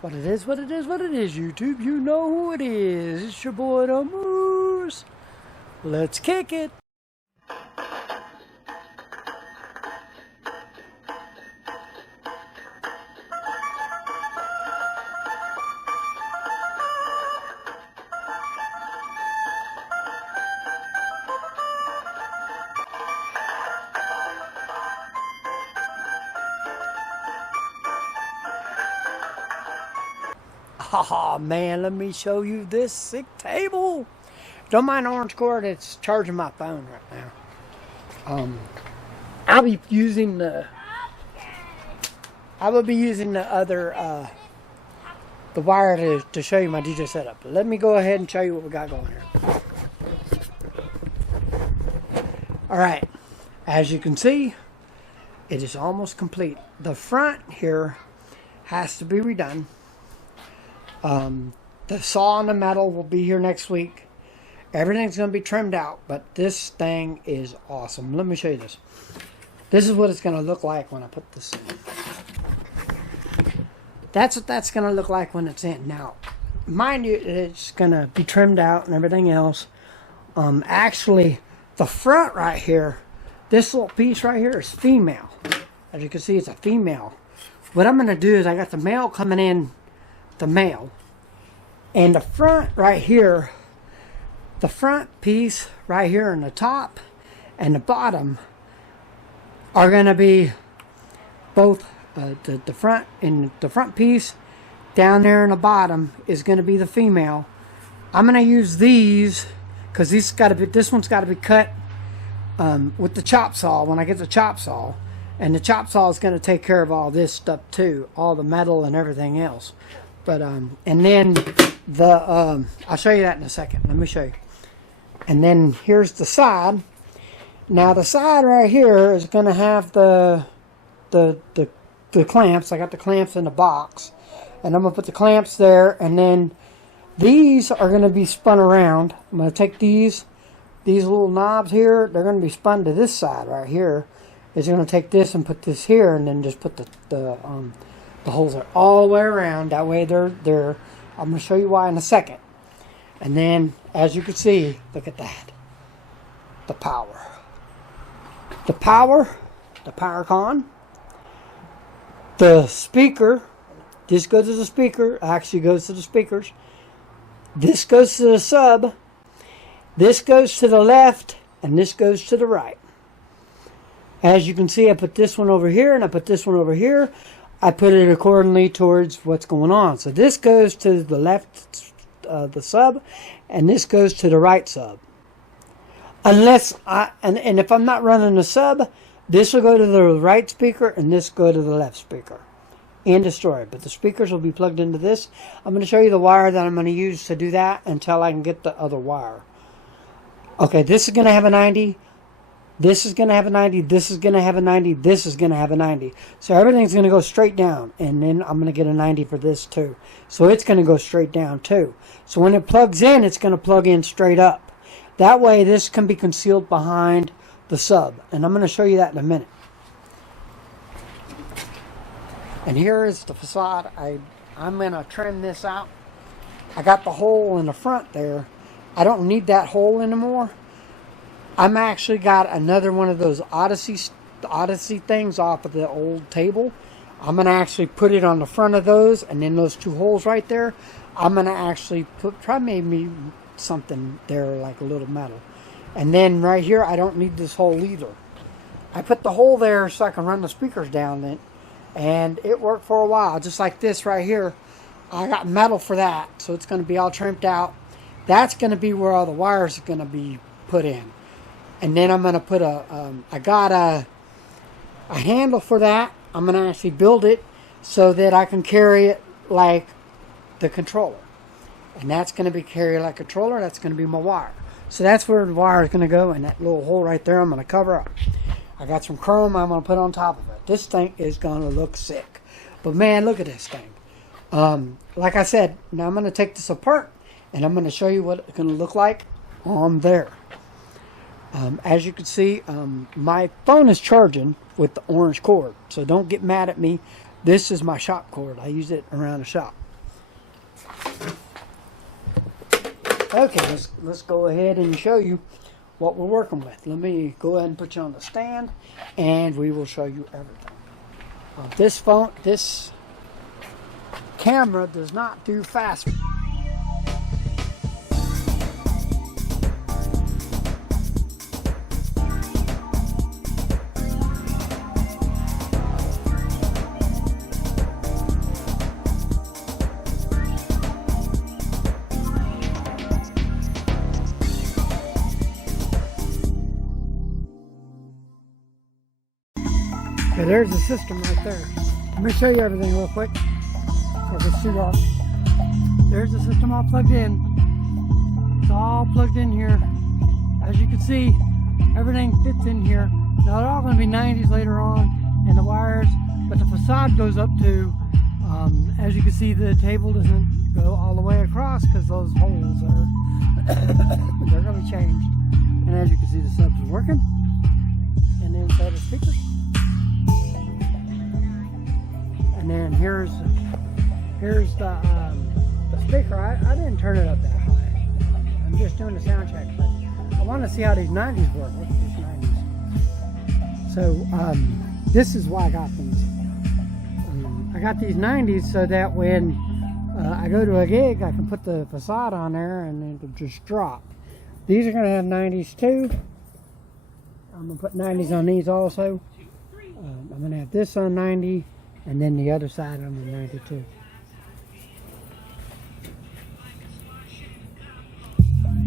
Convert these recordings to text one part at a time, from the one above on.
What it is, YouTube. You know who it is. It's your boy, the Moose. Let's kick it. Haha, man, let me show you this sick table. Don't mind the orange cord, it's charging my phone right now. I'll be using the other the wire to show you my DJ setup. Let me go ahead and show you what we got going here. Alright, as you can see, it is almost complete. The front here has to be redone. The saw and the metal will be here next week. Everything's going to be trimmed out, but this thing is awesome. Let me show you this. This is what it's going to look like when I put this in. That's what that's going to look like when it's in. Now, mind you, it's going to be trimmed out and everything else. Actually, the front right here, this little piece right here is female. As you can see, it's a female. What I'm going to do is I got the male coming in, the male, and the front right here, the front piece right here in the top and the bottom are going to be both the front and the front piece down there in the bottom is going to be the female. I'm going to use these because this one's got to be cut with the chop saw when I get the chop saw, and the chop saw is going to take care of all this stuff too, all the metal and everything else. But and then the I'll show you that in a second. Let me show you. And then here's the side. Now the side right here is going to have the clamps. I got the clamps in the box, and I'm going to put the clamps there. And then these are going to be spun around. I'm going to take these little knobs here. They're going to be spun to this side right here. It's going to take this and put this here, and then just put the holes are all the way around. That way they're I'm going to show you why in a second. And then, as you can see, look at that. The power. The power con. The speaker. This goes to the speaker. Actually goes to the speakers. This goes to the sub. This goes to the left. And this goes to the right. As you can see, I put this one over here and I put this one over here. I put it accordingly towards what's going on. So this goes to the left, the sub, and this goes to the right sub. Unless and if I'm not running the sub, this will go to the right speaker and this go to the left speaker. End of story. But the speakers will be plugged into this. I'm going to show you the wire that I'm going to use to do that until I can get the other wire. Okay, this is going to have a 90. This is going to have a 90, this is going to have a 90, this is going to have a 90. So everything's going to go straight down. And then I'm going to get a 90 for this too. So it's going to go straight down too. So when it plugs in, it's going to plug in straight up. That way this can be concealed behind the sub. And I'm going to show you that in a minute. And here is the facade. I'm going to trim this out. I got the hole in the front there. I don't need that hole anymore. I'm actually got another one of those Odyssey things off of the old table. I'm going to actually put it on the front of those, and then those two holes right there, I'm going to actually try maybe something there like a little metal. And then right here, I don't need this hole either. I put the hole there so I can run the speakers down it, and it worked for a while. Just like this right here, I got metal for that, so it's going to be all trimmed out. That's going to be where all the wires are going to be put in. And then I'm going to put I got a handle for that. I'm going to actually build it so that I can carry it like the controller. And that's going to be carried like a controller. That's going to be my wire. So that's where the wire is going to go. And that little hole right there I'm going to cover up. I got some chrome I'm going to put on top of it. This thing is going to look sick. But man, look at this thing. Like I said, now I'm going to take this apart and I'm going to show you what it's going to look like on there. As you can see, my phone is charging with the orange cord, so don't get mad at me. This is my shop cord. I use it around the shop. Okay, let's go ahead and show you what we're working with. Let me go ahead and put you on the stand, and we will show you everything. This camera does not do fast. Okay, there's the system right there. Let me show you everything real quick. There's the system all plugged in. It's all plugged in here. As you can see, everything fits in here. Now they're all going to be 90s later on, and the wires, but the facade goes up to, as you can see, the table doesn't go all the way across because those holes are, they're going to be changed. And as you can see, the subs are working. And then inside the speakers. And then here's the speaker. I didn't turn it up that high. I'm just doing the sound check, but I want to see how these 90s work. Look at these 90s. So this is why I got these. I got these 90s so that when I go to a gig, I can put the facade on there and it'll just drop. These are going to have 90s too. I'm going to put 90s on these also. I'm going to have this on 90. And then the other side on the 92.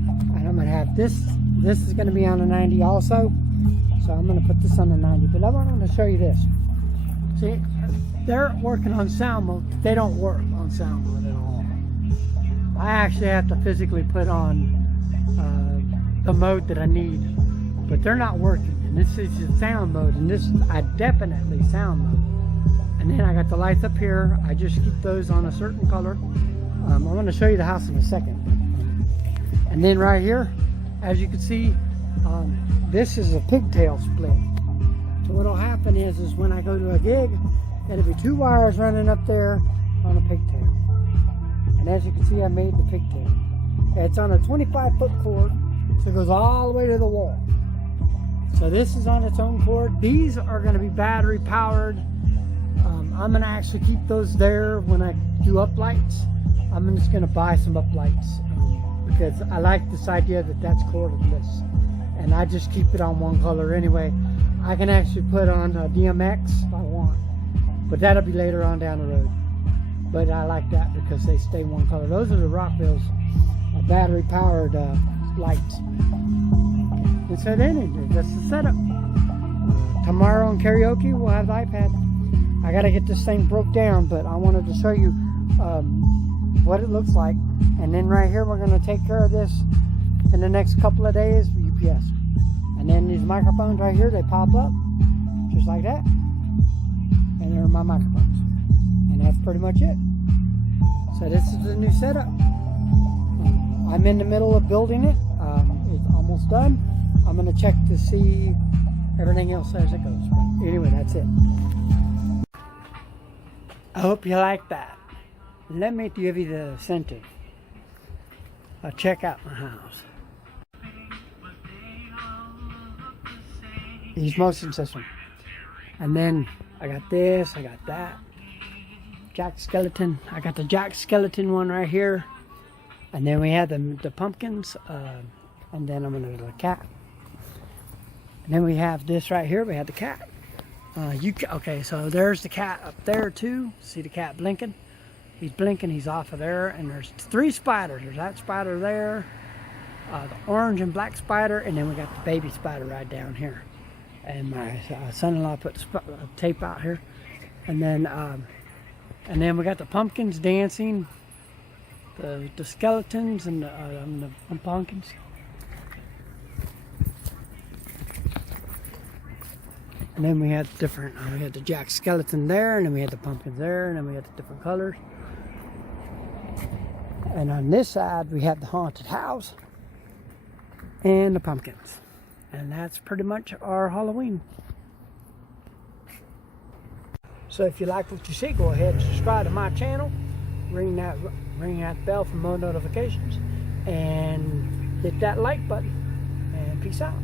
And I'm going to have this is going to be on the 90 also. So I'm going to put this on the 90. But I want to show you this. See, they're working on sound mode. They don't work on sound mode at all. I actually have to physically put on the mode that I need. But they're not working. And this is the sound mode. And this I definitely sound mode. And then I got the lights up here. I just keep those on a certain color. I'm going to show you the house in a second. And then right here, as you can see, this is a pigtail split. So what'll happen is when I go to a gig, it'll be two wires running up there on a pigtail. And as you can see, I made the pigtail. It's on a 25-foot cord, so it goes all the way to the wall. So this is on its own cord. These are going to be battery powered. I'm going to actually keep those there when I do uplights. I'm just going to buy some uplights because I like this idea that that's cordless. And I just keep it on one color anyway. I can actually put on DMX if I want, but that'll be later on down the road. But I like that because they stay one color. Those are the Rockville's battery powered lights. And so then that's the setup. Tomorrow in karaoke we'll have the iPad. I gotta get this thing broke down, but I wanted to show you what it looks like. And then right here, we're gonna take care of this in the next couple of days with UPS. And then these microphones right here, they pop up just like that. And they're my microphones. And that's pretty much it. So this is the new setup. I'm in the middle of building it. It's almost done. I'm gonna check to see everything else as it goes. But anyway, that's it. I hope you like that. Let me give you the incentive. Check out my house. These motion system. And then I got this, I got that. Jack Skeleton. I got the Jack Skeleton one right here. And then we have the pumpkins. And then I'm gonna do the cat. And then we have this right here. We have the cat. Okay, so there's the cat up there too. See the cat blinking? He's blinking, he's off of there. And there's three spiders. There's that spider there, the orange and black spider, and then we got the baby spider right down here. And my son-in-law put tape out here. And then we got the pumpkins dancing, the skeletons and the pumpkins. And then we had different, we had the Jack Skeleton there, and then we had the pumpkins there, and then we had the different colors. And on this side, we had the haunted house and the pumpkins. And that's pretty much our Halloween. So if you like what you see, go ahead and subscribe to my channel. Ring that bell for more notifications. and hit that like button. And peace out.